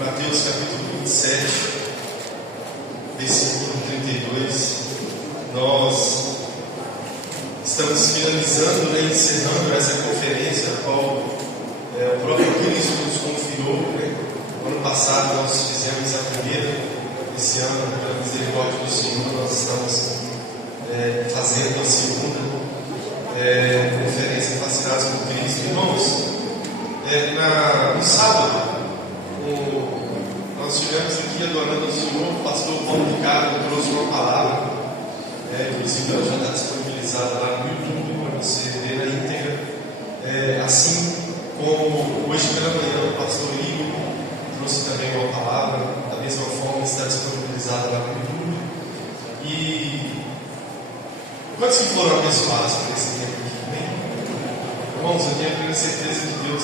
Mateus capítulo 27, versículo 32, nós estamos finalizando, encerrando essa conferência a qual o próprio Cristo nos confiou. Ano passado nós fizemos a primeira, esse ano, pela misericórdia do Senhor, nós estamos fazendo a segunda conferência Fascinados por Cristo. Irmãos, no sábado, nós estivemos aqui adorando o Senhor. O pastor Paulo Ricardo trouxe uma palavra, inclusive ela já está disponibilizada lá no YouTube para você ver na íntegra. Assim como hoje pela manhã o pastor Igor trouxe também uma palavra, da mesma forma está disponibilizada lá no YouTube. E quantos que foram abençoados por esse tempo aqui? Irmãos, eu tenho a plena certeza que Deus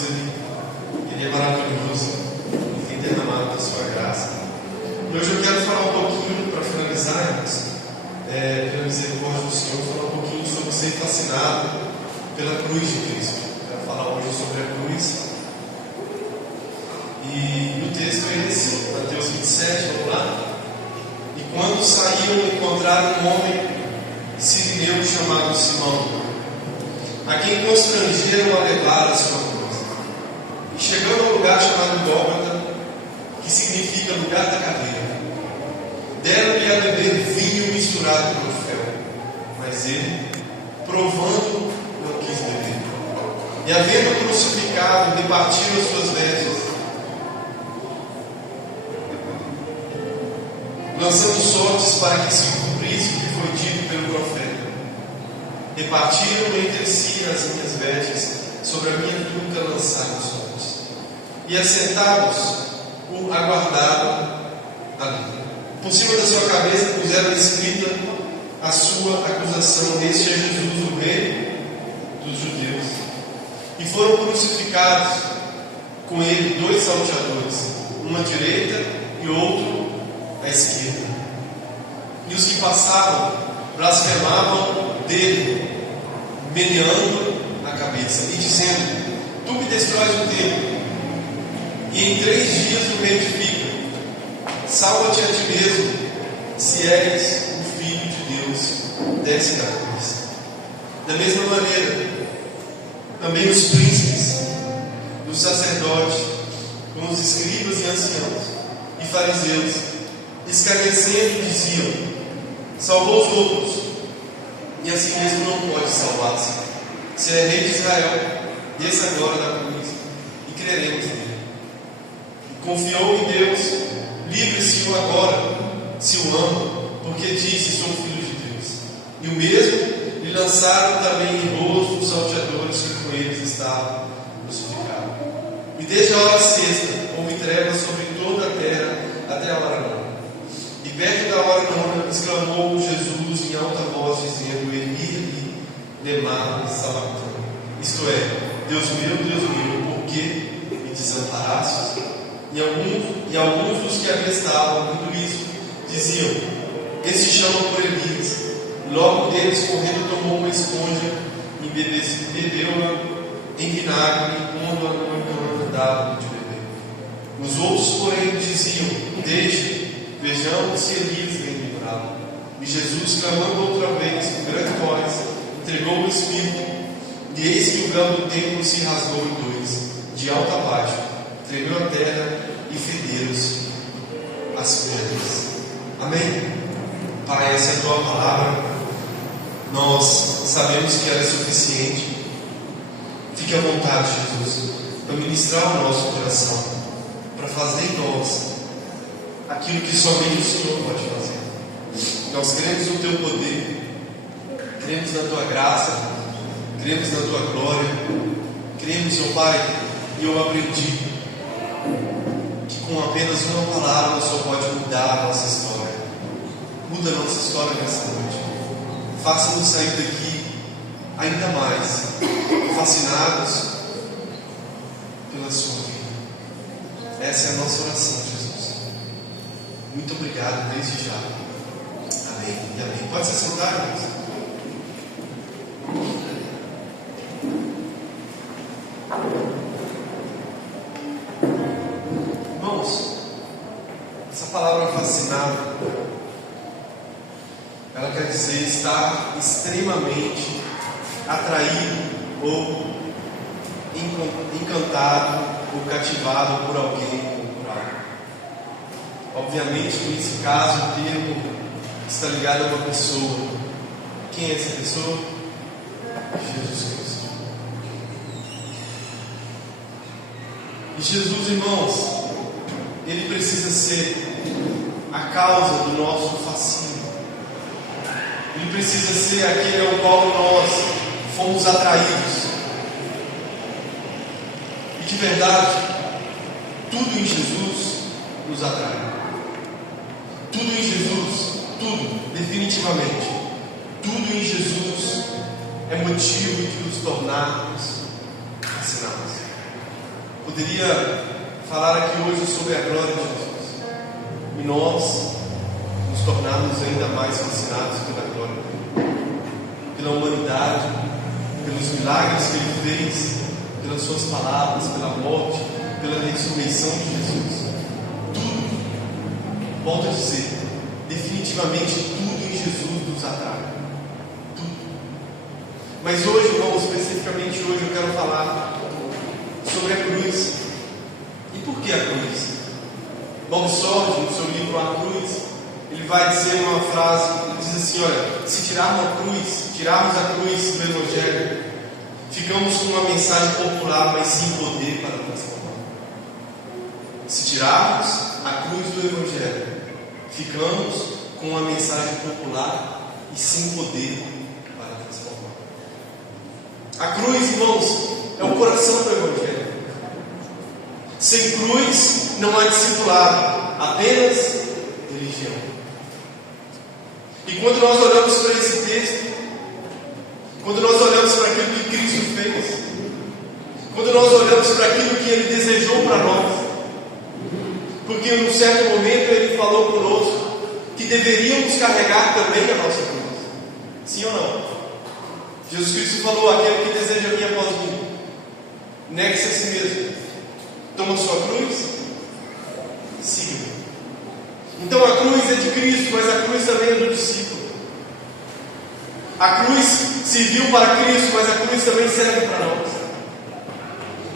ele é maravilhoso, tem derramado a sua graça. E hoje eu quero falar um pouquinho, para finalizarmos, pela misericórdia do Senhor, falar um pouquinho sobre ser fascinado pela cruz de Cristo. Quero falar hoje sobre a cruz. E o texto é esse, Mateus 27, vamos lá. E quando saíram, encontraram um homem sirineu chamado Simão, a quem constrangeram a levar a sua cruz. E chegando ao lugar chamado Gólgota, que significa lugar da caveira, deram-lhe a beber vinho misturado com fel, mas ele, provando, não quis beber. E havendo crucificado, repartiram as suas vestes, lançando sortes para que se cumprisse o que foi dito pelo profeta. Repartiram entre si as minhas vestes, sobre a minha túnica lançaram sortes. E assentados, o aguardaram ali. Por cima da sua cabeça puseram escrita a sua acusação: este é Jesus, o rei dos judeus. E foram crucificados com ele 2 salteadores, um à direita e outro à esquerda. E os que passavam blasfemavam dele, meneando a cabeça e dizendo: tu que destróis o templo e em 3 dias o reedifica, salva-te a ti mesmo, se és o Filho de Deus, desce da cruz. Da mesma maneira, também os príncipes, os sacerdotes, com os escribas e anciãos e fariseus, escarnecendo, diziam: salvou os outros, e assim mesmo não pode salvar-se. Se é rei de Israel, desça agora da cruz e creremos nele. Confiou em Deus, livre-se-o agora, se o ama, porque disse: sou filho de Deus. E o mesmo lhe lançaram também em rosto os salteadores que com eles estavam crucificados. E desde a hora sexta houve trevas sobre toda a terra até a hora nona. E perto da hora nona exclamou Jesus em alta voz, dizendo: Eli, lema sabachthani. Isto é, Deus meu, por que me desamparastes? E alguns dos que ali estavam, ouvindo isso, diziam: esse chama por Elias. Logo deles, correndo, tomou uma esponja e bebeu-a em vinagre, e pondo-a numa cana, dava de beber. Os outros, porém, diziam: deixe, vejamos se Elias vem livrá-lo. E Jesus, clamando outra vez, com grande voz, entregou o Espírito, e eis que o véu do templo se rasgou em 2, de alto a baixo, tremeu a terra e federam-se as pedras. Amém? Pai, essa é a tua palavra. Nós sabemos que ela é suficiente. Fique à vontade, Jesus, para ministrar o nosso coração, para fazer em nós aquilo que somente o Senhor pode fazer. Nós cremos no teu poder, cremos na tua graça, cremos na tua glória, cremos, meu Pai, e eu aprendi que com apenas uma palavra só pode mudar a nossa história. Muda a nossa história nessa noite. Faça-nos sair daqui ainda mais fascinados pela sua vida. Essa é a nossa oração, Jesus. Muito obrigado desde já. Amém e amém. Pode se sentar, irmãos. Irmãos, palavra fascinado, ela quer dizer estar extremamente atraído ou encantado ou cativado por alguém ou por algo. Obviamente, nesse caso, o termo está ligado a uma pessoa. Quem é essa pessoa? Jesus Cristo. E Jesus, irmãos, Ele precisa ser a causa do nosso fascínio. Ele precisa ser aquele ao qual nós fomos atraídos. E de verdade, tudo em Jesus nos atrai. Tudo em Jesus, tudo, definitivamente, tudo em Jesus é motivo de nos tornarmos fascinados. Poderia falar aqui hoje sobre a glória de Jesus e nós nos tornarmos ainda mais fascinados pela glória dele, pela humanidade, pelos milagres que ele fez, pelas suas palavras, pela morte, pela ressurreição de Jesus. Tudo, volto a dizer, definitivamente tudo em Jesus nos atrai. Tudo. Mas hoje, irmãos, especificamente hoje, eu quero falar sobre a cruz. E por que a cruz? Bob Sorge, no seu livro A Cruz, ele vai dizer uma frase, ele diz assim: olha, se tirarmos a cruz do Evangelho, ficamos com uma mensagem popular, mas sem poder para transformar. Se tirarmos a cruz do Evangelho, ficamos com uma mensagem popular e sem poder para transformar. A cruz, irmãos, é o coração do Evangelho. Sem cruz não há discipulado, apenas religião. E quando nós olhamos para esse texto, quando nós olhamos para aquilo que Cristo fez, quando nós olhamos para aquilo que Ele desejou para nós, porque em um certo momento Ele falou conosco que deveríamos carregar também a nossa cruz. Sim ou não? Jesus Cristo falou: aquele que deseja vir após mim, negue-se a si mesmo, toma sua cruz, siga. Então a cruz é de Cristo, mas a cruz também é do discípulo. A cruz serviu para Cristo, mas a cruz também serve para nós.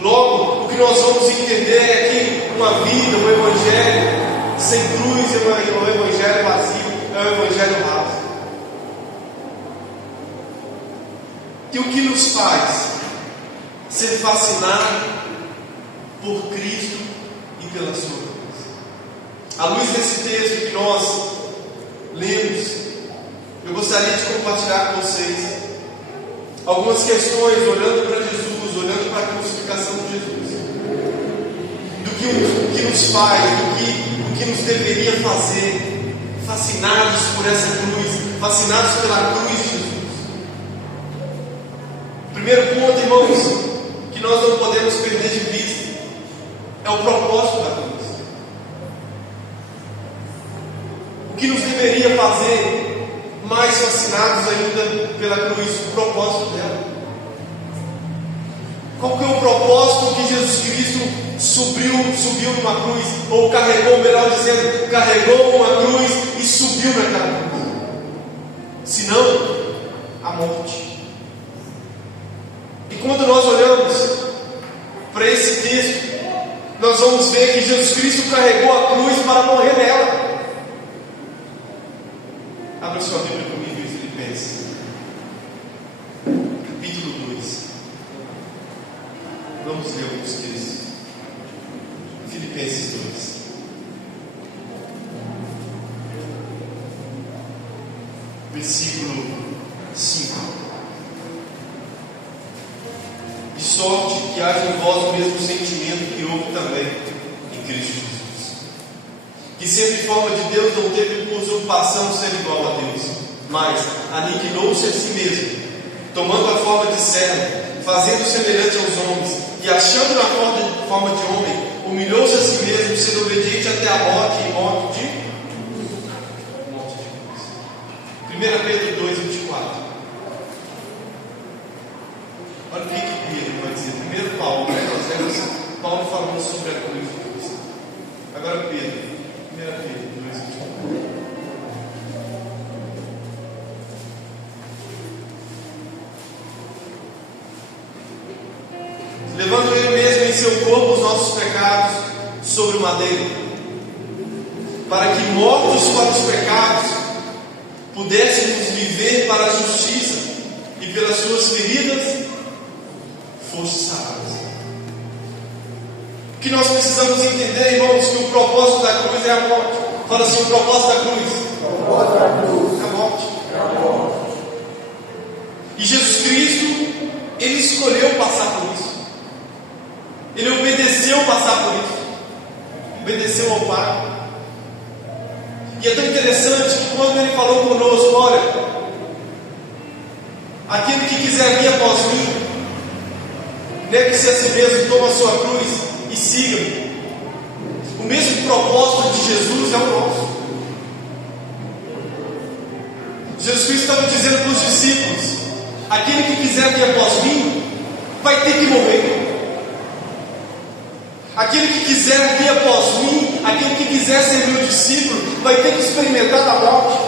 Logo, o que nós vamos entender é que uma vida, um evangelho sem cruz é um evangelho vazio, é um evangelho raso. E o que nos faz ser fascinado por Cristo e pela sua cruz? À luz desse texto que nós lemos, eu gostaria de compartilhar com vocês algumas questões, olhando para Jesus, olhando para a crucificação de Jesus, do que nos faz, do que nos deveria fazer fascinados por essa cruz, fascinados pela cruz de Jesus. Primeiro ponto, irmãos, que nós não podemos perder de vista é o propósito da cruz. O que nos deveria fazer mais fascinados ainda pela cruz, o propósito dela. Qual que é o propósito que Jesus Cristo subiu numa cruz, ou carregou, melhor dizendo, carregou uma cruz e subiu naquela cruz? Senão, a morte. E quando nós olhamos para esse texto, nós vamos ver que Jesus Cristo carregou a cruz para morrer nela. Abra sua Bíblia comigo em Filipenses, capítulo 2. Vamos ler alguns textos. Filipenses 2. Versículo 5. De sorte que haja em vós o mesmo sentimento que houve também em Cristo Jesus, que sendo em forma de Deus não teve por usurpação ser igual a Deus, mas aniquilou-se a si mesmo, tomando a forma de servo, fazendo semelhante aos homens, e achando na forma de homem, humilhou-se a si mesmo, sendo obediente até a morte, e morte de cruz. 1 Pedro 2, 24. Olha o que Pedro vai dizer. Primeiro Paulo, nós vemos Paulo falando sobre a cruz de Cristo. Agora Pedro, 1 Pedro 2:21. Levando Ele mesmo em seu corpo os nossos pecados sobre o madeiro, para que, mortos para os pecados, pudéssemos viver para a justiça, e pelas suas feridas fosse sarados. O que nós precisamos entender, irmãos, que o propósito da cruz é a morte. Fala assim: o propósito da cruz é a morte. E Jesus Cristo, Ele escolheu passar por isso. Ele obedeceu passar por isso. Obedeceu ao Pai. E é tão interessante que quando Ele falou conosco: olha, aquele que quiser vir após mim, negue-se a si mesmo, toma a sua cruz e siga-me. O mesmo propósito de Jesus é o nosso. Jesus Cristo estava dizendo para os discípulos: aquele que quiser vir após mim, vai ter que morrer. Aquele que quiser vir após mim, aquele que quiser ser meu discípulo, vai ter que experimentar da morte.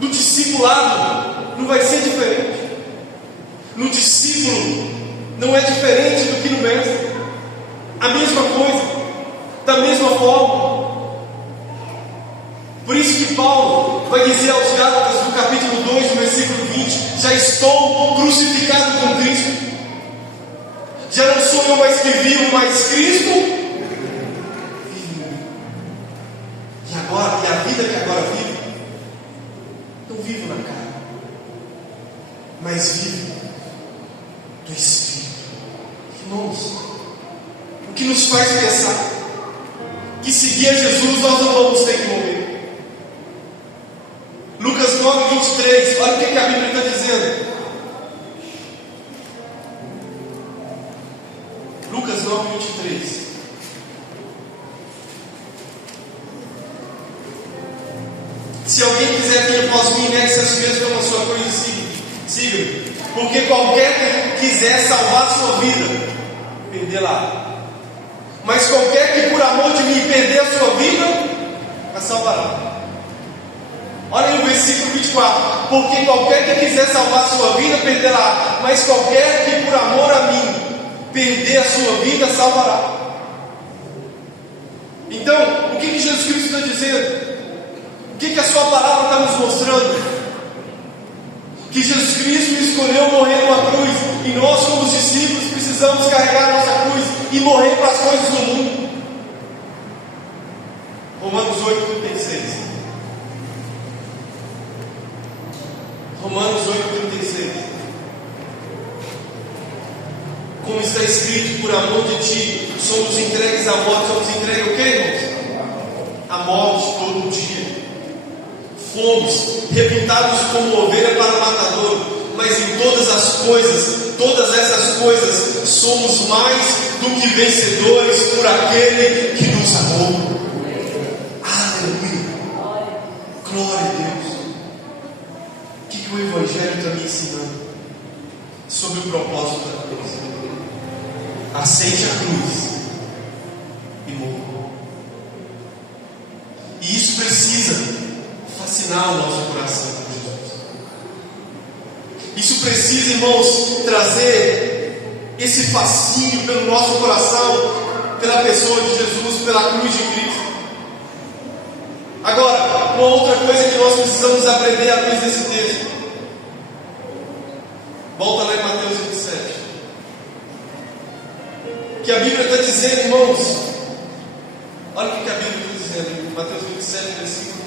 No discipulado não vai ser diferente. No discípulo não é diferente do que no mestre. A mesma coisa, da mesma forma. Por isso que Paulo vai dizer aos Gálatas, no capítulo 2, no versículo 20: já estou crucificado com Cristo. Já não sou eu mais que vivo, mas Cristo vive. E a vida que agora vivo, não vivo na carne, mas vivo do Espírito. Irmãos, o que nos faz pensar que seguir a Jesus nós não vamos ter que morrer? Lucas 9:23, olha o que a Bíblia está dizendo. Lucas 9:23. Se alguém quiser vir após mim, negue-se a si mesmo, toma a sua cruz e siga-me. Porque qualquer que quiser salvar a sua vida, perdê-la. Mas qualquer que por amor de mim perder a sua vida, a salvará. Olha aí o versículo 24. Porque qualquer que quiser salvar a sua vida, perderá. Mas qualquer que por amor a mim perder a sua vida, salvará. Então, o que Jesus Cristo está dizendo? O que a sua palavra está nos mostrando? Que Jesus Cristo escolheu morrer numa cruz, e nós, como discípulos, precisamos carregar a nossa cruz e morrer para as coisas do mundo. Romanos 8:36. Romanos 8:36. Como está escrito: por amor de ti, somos entregues à morte. Somos entregues o quê, irmãos? A morte todo dia. Fomos reputados como ovelha para o matador, mas em todas essas coisas, somos mais do que vencedores por aquele que nos amou. Aleluia! Glória a Deus! O que o Evangelho está me ensinando sobre o propósito da cruz? Aceite a cruz e morra. E isso precisa fascinar o nosso coração por Jesus. Isso precisa, irmãos, trazer esse fascínio pelo nosso coração, pela pessoa de Jesus, pela cruz de Cristo. Agora, uma outra coisa que nós precisamos aprender à luz desse texto. Volta lá em Mateus 27. Que a Bíblia está dizendo, irmãos, olha o que a Bíblia está dizendo, Mateus 27, versículo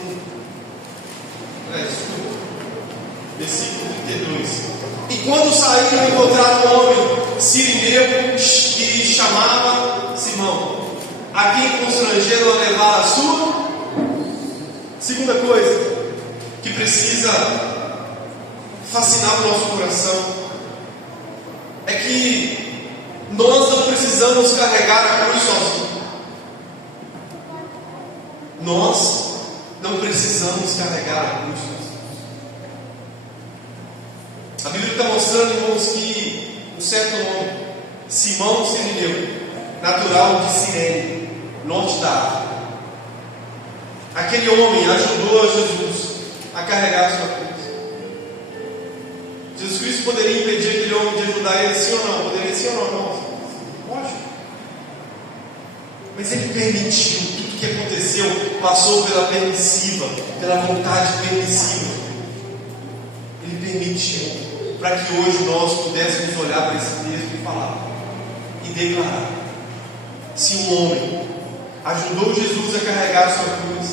32. E quando saíram, encontraram um homem sirineu que chamava Simão, a quem constrangeram a levar a sua. Segunda coisa que precisa fascinar o nosso coração é que nós não precisamos carregar a cruz sozinhos. Nós não precisamos carregar a cruz sozinhos. A Bíblia está mostrando, irmãos, que um certo homem, Simão Sirineu, natural de Cirene, norte da África. Aquele homem ajudou a Jesus a carregar a sua cruz. Jesus Cristo poderia impedir aquele homem de ajudar ele, sim ou não? Poderia, sim ou não? Não. Lógico. Mas ele permitiu. Tudo que aconteceu passou pela permissiva, pela vontade permissiva. Ele permitiu para que hoje nós pudéssemos olhar para esse texto e falar e declarar: se um homem ajudou Jesus a carregar a sua cruz,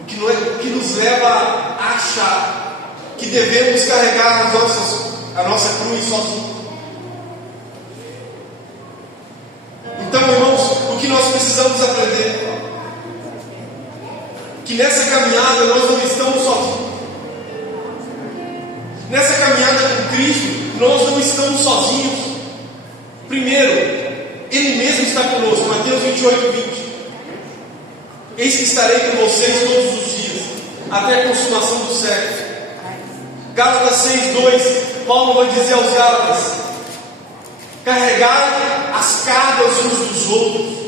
o que nos leva a achar que devemos carregar a nossa cruz sozinhos. Então, irmãos, o que nós precisamos aprender? Que nessa caminhada nós não estamos sozinhos. Nessa caminhada com Cristo, nós não estamos sozinhos. Primeiro, Ele mesmo está conosco. Mateus 28:20. Eis que estarei com vocês todos os dias, até a consumação do século. Gálatas 6:2, Paulo vai dizer aos Gálatas: carregai as cargas uns dos outros.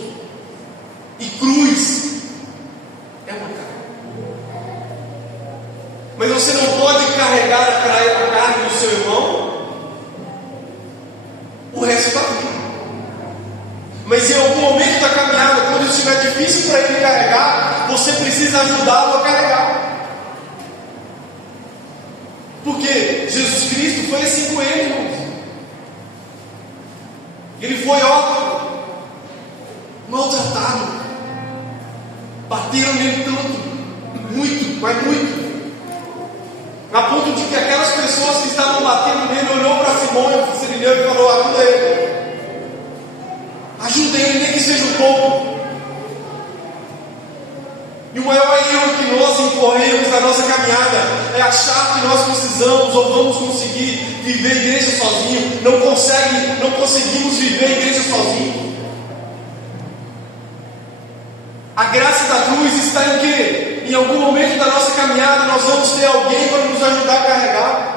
E cruz é uma carga. Mas você não pode carregar a carga do seu irmão o resto da vida. Mas em algum momento da caminhada, quando estiver difícil para ele carregar, você precisa ajudá-lo a carregar. Porque Jesus Cristo foi assim com ele, irmãos. Ele foi, maltratado. Bateram nele tanto, muito, mas muito. A ponto de que aquelas pessoas que estavam batendo nele olhou para Simão, o sirineu, e falou: ajuda ele. Ajuda ele, nem que seja um pouco. E o maior erro que nós incorremos na nossa caminhada é achar que nós precisamos ou vamos conseguir viver a igreja sozinho. Não conseguimos viver a igreja sozinho. A graça da cruz está em quê? Em algum momento da nossa caminhada nós vamos ter alguém para nos ajudar a carregar.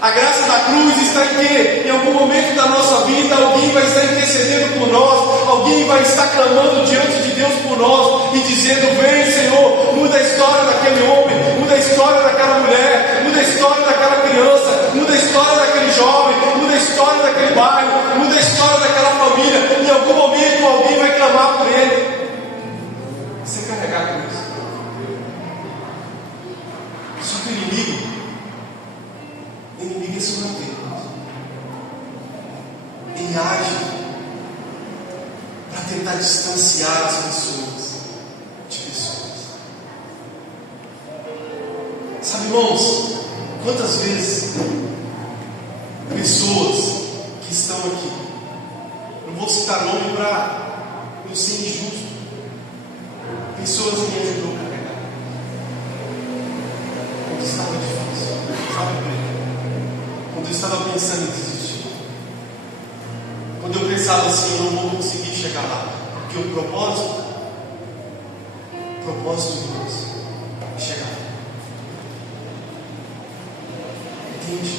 A graça da cruz está em quê? Em algum momento da nossa vida alguém vai estar intercedendo por nós, alguém vai estar clamando diante de Deus por nós e dizendo: vem, Senhor, muda a história daquele homem, muda a história daquela mulher, muda a história daquela criança, muda a história daquele jovem, muda a história daquele bairro, muda a história daquela família. Em algum momento alguém vai clamar por ele. Você carregar a cruz. Só que o inimigo é isso não tem. Ele age para tentar distanciar as pessoas de pessoas. Sabe, irmãos, quantas vezes pessoas que estão aqui, não vou citar nome para não ser injusto, pessoas que me ajudou a carregar quando estava difícil, sabe? Quando eu estava pensando em desistir, quando eu pensava assim: eu não vou conseguir chegar lá, porque o propósito nosso é chegar lá. Entende?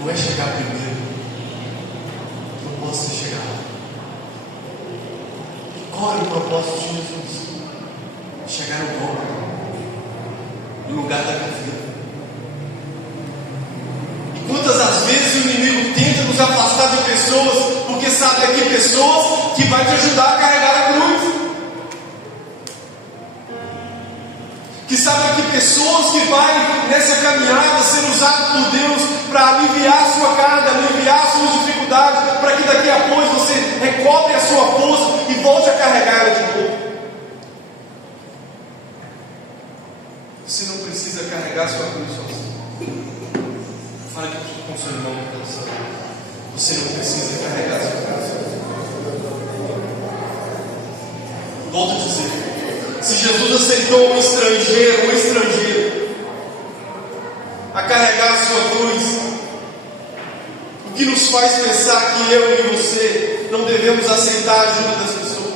Não é chegar primeiro, o propósito é chegar lá. Qual era o propósito de Jesus? Chegar no Gólgota, no lugar da caveira. Quantas as vezes o inimigo tenta nos afastar de pessoas, porque sabe aqui pessoas que vai te ajudar a carregar a cruz, que sabe aqui pessoas que vai nessa caminhada ser usado por Deus para aliviar a sua carga, aliviar as suas dificuldades, para que daqui a pouco você recobre a sua força e volte a carregar ela de novo. Você não precisa carregar a sua cruz sozinho. Fale com o seu irmão. Você não precisa carregar a sua cruz. Volto a dizer: se Jesus aceitou um estrangeiro a carregar a sua cruz, o que nos faz pensar que eu e você não devemos aceitar a ajuda das pessoas?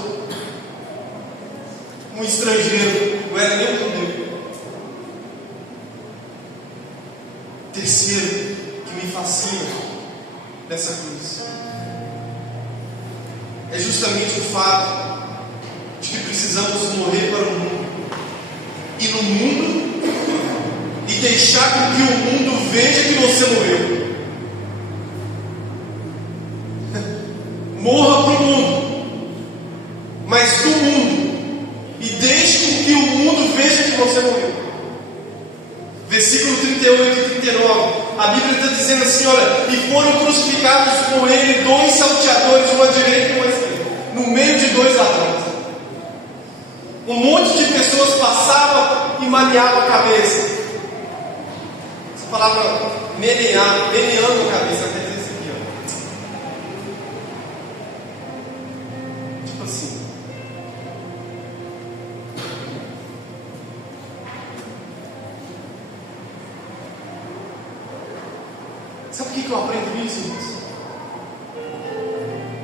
Um estrangeiro não era nem um judeu. Terceiro, que me fascina nessa cruz, é justamente o fato de que precisamos morrer para o mundo, e no mundo, e deixar com que o mundo veja que você morreu. Morra para o mundo, mas do mundo, e deixe com que o mundo veja que você morreu. Versículo 38 e 39, a Bíblia está dizendo assim: olha, e foram crucificados com ele 2 salteadores, uma à direita e uma à esquerda, no meio de 2 ladrões. Um monte de pessoas passavam e maniavam a cabeça. Essa palavra meneando a cabeça quer dizer isso aqui, ó. Tipo assim. Sabe por que eu aprendo isso, irmãos?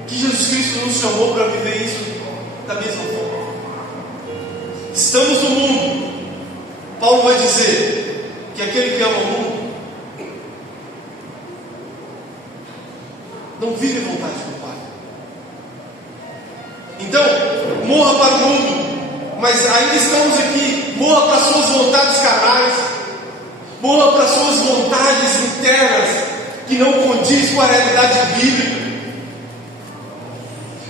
Que Jesus Cristo nos chamou para viver isso da mesma forma. Estamos no mundo. Paulo vai dizer que aquele que ama o mundo não vive a vontade do Pai. Então, morra para o mundo, mas ainda estamos aqui. Morra para as suas vontades carnais, morra para as suas vontades internas que não condiz com a realidade bíblica.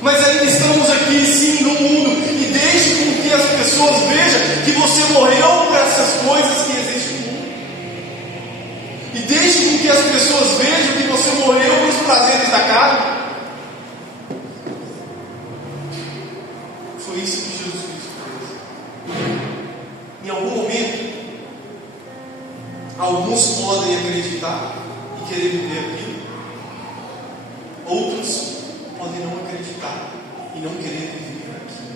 Mas ainda estamos aqui sim no mundo, e deixe com que as pessoas vejam que você morreu para essas coisas que existem no mundo, e deixe com que as pessoas vejam que você morreu para os prazeres da carne. Foi isso que Jesus Cristo fez. Em algum momento, alguns podem acreditar e querer viver aquilo, outros podem não acreditar e não querer viver aquilo.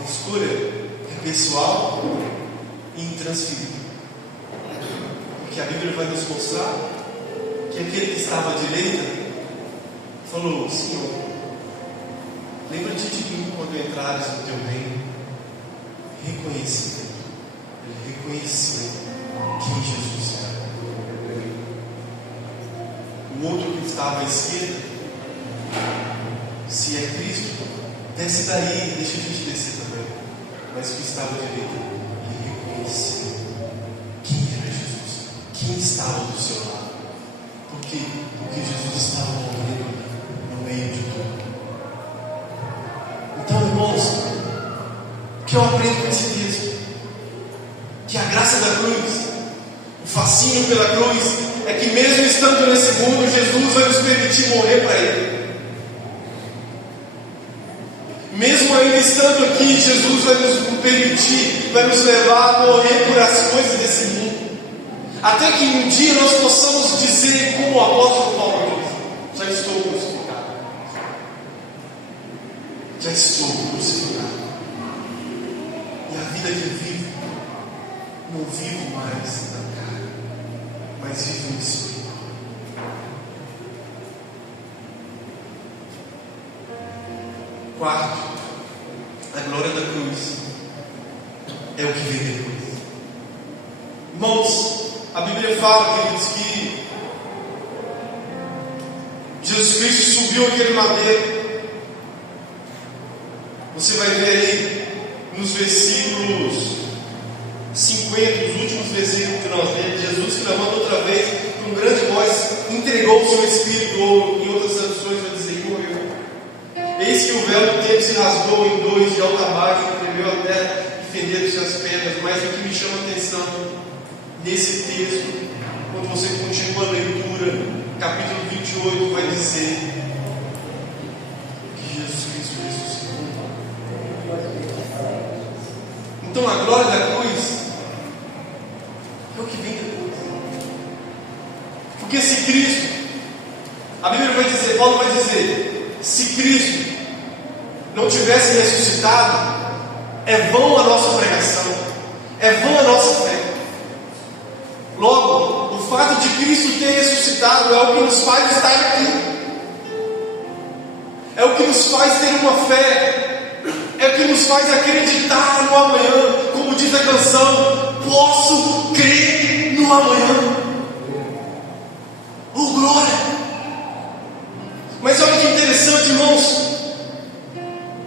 A escolha é pessoal e intransferível, porque a Bíblia vai nos mostrar que aquele que estava à direita falou: Senhor, lembra-te de mim quando entrares no teu reino. Reconhecimento. Ele reconheceu quem Jesus era. O outro que estava à esquerda, se é Cristo, desce daí, deixa a gente descer também. Mas o que estava à direita, ele reconheceu quem era Jesus, quem estava do seu lado. Por quê? Porque Jesus estava morrendo no meio de tudo. Então, irmãos, o que eu aprendo com esse texto? Que a graça da cruz, o fascínio pela cruz, é que mesmo estando nesse mundo, Jesus vai nos permitir morrer para Ele. Mesmo ainda estando aqui, Jesus vai nos permitir, vai nos levar a morrer por as coisas desse mundo. Até que um dia nós possamos dizer, como o apóstolo Paulo diz: já estou crucificado. Já estou crucificado. E a vida que eu vivo, não vivo mais na carne, mas vivo no Espírito. Quarto, a glória da cruz é o que vem depois. Irmãos, a Bíblia fala, queridos, que Jesus Cristo subiu aquele madeiro. Você vai ver aí nos versículos 50, os últimos versículos que nós lemos, Jesus clamando outra vez com grande voz, entregou o seu Espírito, ou em outras traduções vai dizer que morreu. Eis que o véu do templo se rasgou em dois, de alta a baixo, tremeu a terra e fenderam-se as pedras. Mas o que me chama a atenção nesse texto, quando você continua a leitura, capítulo 28 vai dizer que Jesus Cristo ressuscitou. Então a glória da cruz é o que vem depois. Porque se Cristo, a Bíblia vai dizer, Paulo vai dizer, se Cristo não tivesse ressuscitado, é vão a nossa pregação, é vão a nossa fé. Logo, o fato de Cristo ter ressuscitado é o que nos faz estar aqui, é o que nos faz ter uma fé, é o que nos faz acreditar no amanhã. Como diz a canção, posso crer no amanhã. Oh, glória! Mas olha que interessante, irmãos.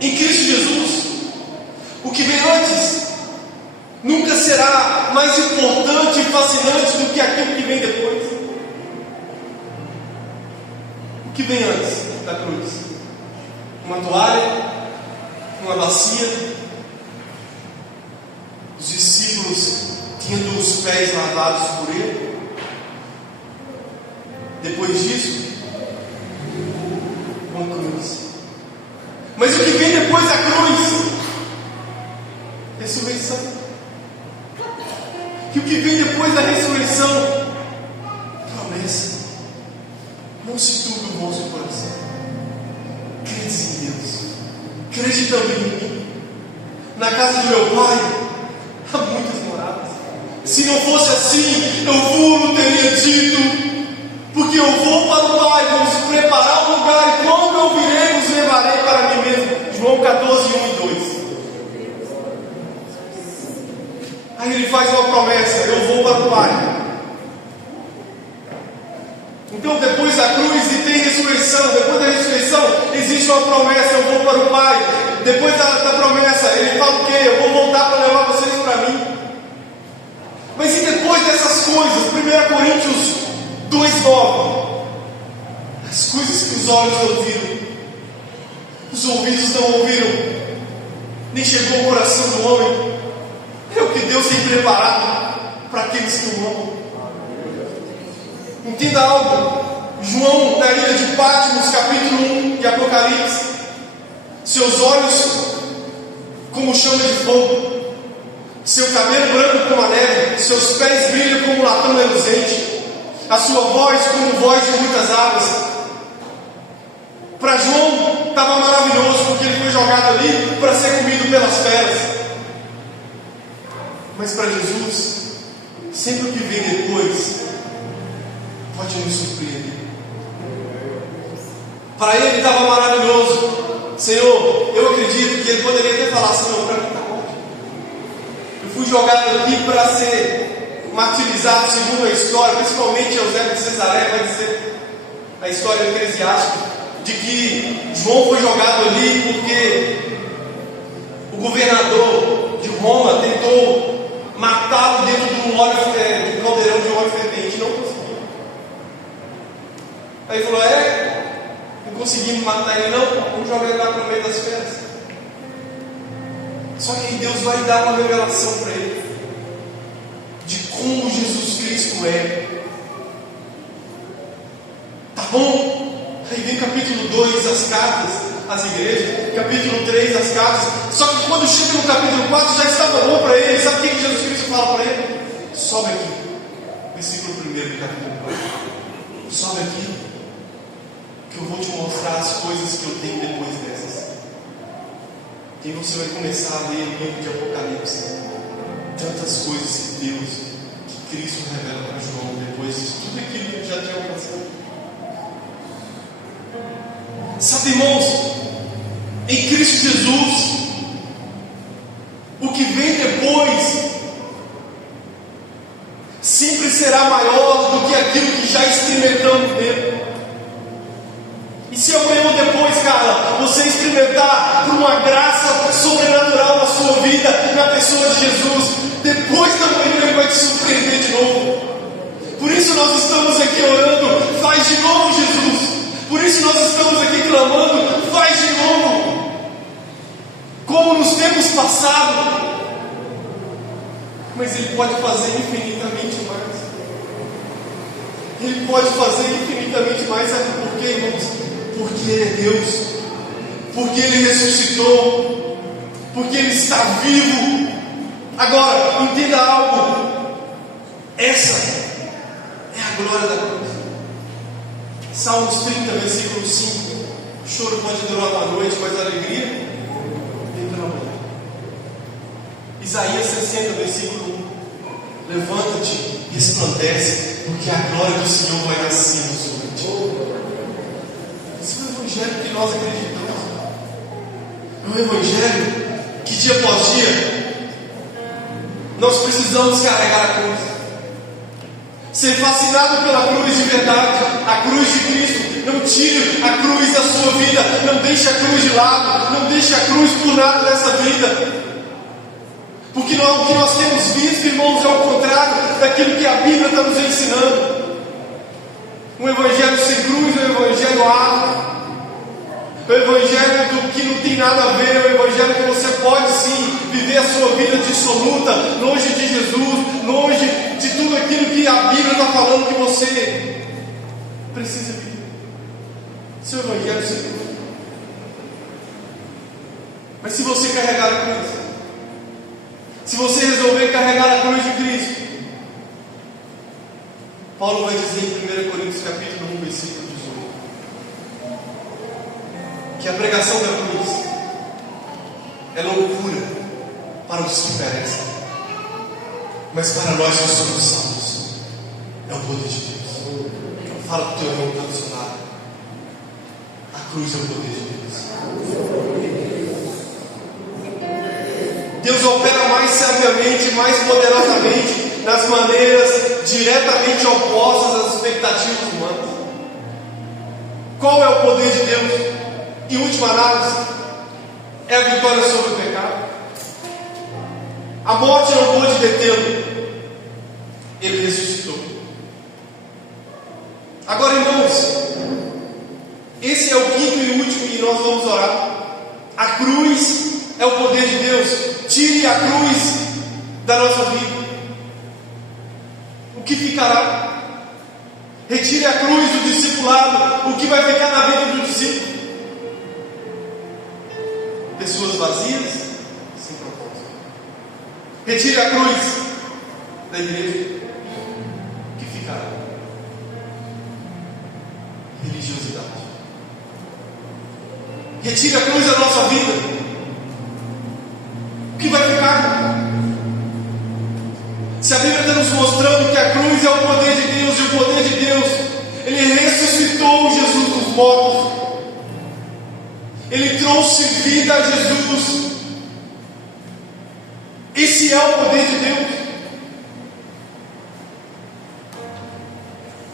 Em Cristo Jesus, nunca será mais importante e fascinante do que aquilo que vem depois. O que vem antes da cruz? Uma toalha? Uma bacia? Os discípulos tendo os pés lavados por ele? Depois disso, uma cruz. Mas o que vem depois da cruz? Ressurreição. E o que vem depois da ressurreição? Promessa. Não se turbe o vosso coração. Crede em Deus. Crede também em mim. Na casa do meu Pai há muitas moradas. Se não fosse assim, eu vos teria dito. Porque eu vou para o Pai, vamos preparar um lugar, e quando eu virei, vos levarei para mim mesmo. João 14, 1 e 2. Aí ele faz uma promessa: eu vou para o Pai. Então, depois da cruz, e tem ressurreição. Depois da ressurreição, existe uma promessa: eu vou para o Pai. Depois da promessa, ele fala o quê? Eu vou voltar para levar vocês para mim. Mas e depois dessas coisas? 1 Coríntios 2,9. As coisas que os olhos não viram, os ouvidos não ouviram, nem chegou ao coração do homem, é o que Deus tem preparado para aqueles que o amam. Entenda algo. João, na ilha de Patmos, capítulo 1 de Apocalipse: seus olhos como chama de fogo, seu cabelo branco como a neve, seus pés brilham como latão reluzente, a sua voz como voz de muitas águas. Para João estava maravilhoso, porque ele foi jogado ali para ser comido pelas feras. Mas para Jesus, sempre o que vem depois pode nos surpreender. Para ele estava maravilhoso. Senhor, eu acredito que ele poderia ter falado assim: não, para mim está bom. Eu fui jogado aqui para ser martirizado, segundo a história, principalmente Eusébio de Cesaré vai dizer a história eclesiástica, de que João foi jogado ali porque o governador de Roma tentou matá-lo dentro de um caldeirão de óleo fervente, não conseguiu. Aí ele falou: não conseguimos matar ele, não, vamos jogar ele lá para o meio das feras. Só que aí Deus vai dar uma revelação para ele de como Jesus Cristo é. Tá bom? Aí vem capítulo 2, as cartas às igrejas, capítulo 3, as cartas. Só que quando chega no capítulo 4, já estava bom para ele. Sabe o que Jesus Cristo fala para ele? Sobe aqui, versículo 1 do capítulo 4. Sobe aqui, que eu vou te mostrar as coisas que eu tenho depois dessas. E aí você vai começar a ler o livro de Apocalipse. Tantas coisas que Deus, que Cristo revela para João depois disso, tudo aquilo que ele já tinha alcançado. Sabe, irmãos, em Cristo Jesus, o que vem depois sempre será maior do que aquilo que já experimentamos dele. E se amanhã ou depois, cara, você experimentar por uma graça sobrenatural na sua vida, na pessoa de Jesus, depois da manhã ele vai te surpreender de novo. Por isso nós estamos aqui orando: faz de novo, Jesus. Por isso nós estamos aqui clamando: faz de novo, como nos tempos passados. Mas Ele pode fazer infinitamente mais. Ele pode fazer infinitamente mais. Sabe por quê, irmãos? Porque Ele é Deus, porque Ele ressuscitou, porque Ele está vivo. Agora, entenda algo: essa é a glória da cruz. Salmos 30, versículo 5. O choro pode durar uma noite, mas a alegria vem pela manhã. Isaías 60, versículo 1. Levanta-te, resplandece, porque a glória do Senhor vai nascer sobre ti. Esse é o evangelho que nós acreditamos. É um evangelho que dia após dia nós precisamos carregar a cruz. Ser fascinado pela cruz de verdade, a cruz de Cristo. Não tire a cruz da sua vida, não deixe a cruz de lado, não deixe a cruz por nada nessa vida. Porque o que nós temos visto, irmãos, é o contrário daquilo que a Bíblia está nos ensinando. Um evangelho sem cruz, um evangelho árido, o evangelho do que não tem nada a ver, o evangelho que você pode sim viver a sua vida dissoluta, longe de Jesus, longe de tudo aquilo que a Bíblia está falando que você precisa viver. Seu evangelho sem cruz. Mas se você carregar a cruz, se você resolver carregar a cruz de Cristo, Paulo vai dizer em 1 Coríntios capítulo 1, versículo 18, que a pregação da cruz é loucura para os que perecem, mas para nós que somos salvos é o poder de Deus. Fala para o teu irmão que está do seu lado. A cruz é o poder de Deus. Deus opera mais sabiamente, mais poderosamente, nas maneiras diretamente opostas às expectativas humanas. Qual é o poder de Deus? Em última análise, é a vitória sobre o pecado. A morte não pôde detê-lo. Ele ressuscitou. Agora, irmãos, esse é o quinto e último e nós vamos orar. A cruz é o poder de Deus. Tire a cruz da nossa vida. O que ficará? Retire a cruz do discipulado. O que vai ficar na vida do discípulo? Pessoas vazias, sem propósito. Retire a cruz da igreja. O que ficará? Religiosidade. Retire a cruz da nossa vida. O que vai ficar? Se a Bíblia está nos mostrando que a cruz é o poder de Deus, e o poder de Deus, Ele ressuscitou Jesus dos mortos, Ele trouxe vida a Jesus. Esse é o poder de Deus.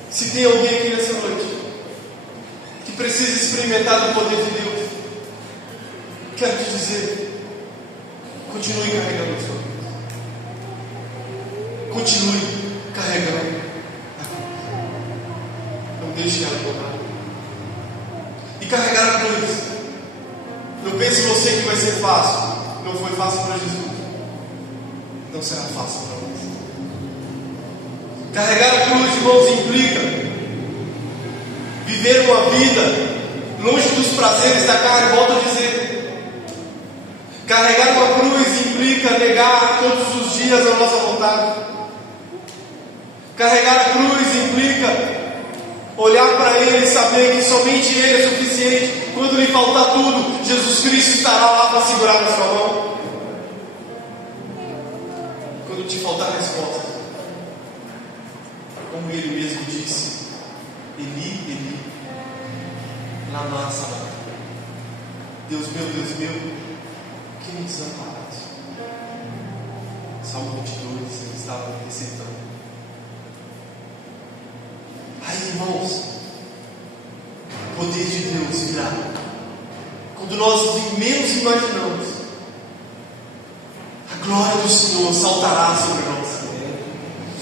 Se tem alguém aqui nessa noite que precisa experimentar do poder de Deus, quero te dizer, continue carregando a sua cruz. Continue carregando a cruz. Não deixe ela botar. E carregar a cruz, não pense em você que vai ser fácil. Não foi fácil para Jesus, não será fácil para nós. Carregar a cruz, irmãos, implica viver uma vida longe dos prazeres da carne. Volto a dizer, carregar uma cruz implica negar todos os dias a nossa vontade. Carregar a cruz implica olhar para Ele e saber que somente Ele é suficiente. Quando lhe faltar tudo, Jesus Cristo estará lá para segurar na sua mão. Quando te faltar resposta, como Ele mesmo disse, Eli, Eli, lama sabachthani. Deus meu, que me desamparaste. Salmo 22, ele estava recitando. Aí, irmãos, o poder de Deus virá quando nós menos imaginamos. A glória do Senhor saltará sobre nós.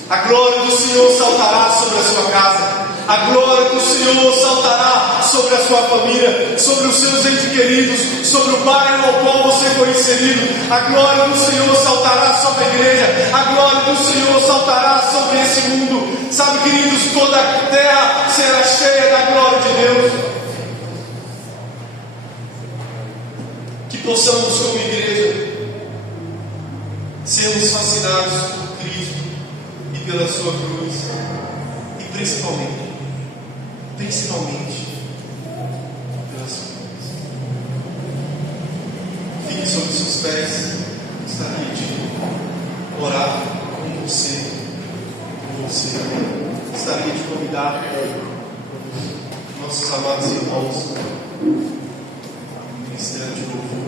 A glória do Senhor saltará sobre a sua casa. A glória do Senhor saltará sobre a sua família, sobre os seus entes queridos, sobre o bairro ao qual você foi inserido. A glória do Senhor saltará sobre a igreja. A glória do Senhor saltará sobre esse mundo. Sabe, queridos, toda a terra será cheia da glória de Deus. Que possamos, como igreja, sermos fascinados por Cristo e pela sua cruz. E principalmente pela sua cruz. Fique sobre seus pés. Gostaria de orar com você. Gostaria de convidar nossos amados irmãos, ministério de louvor.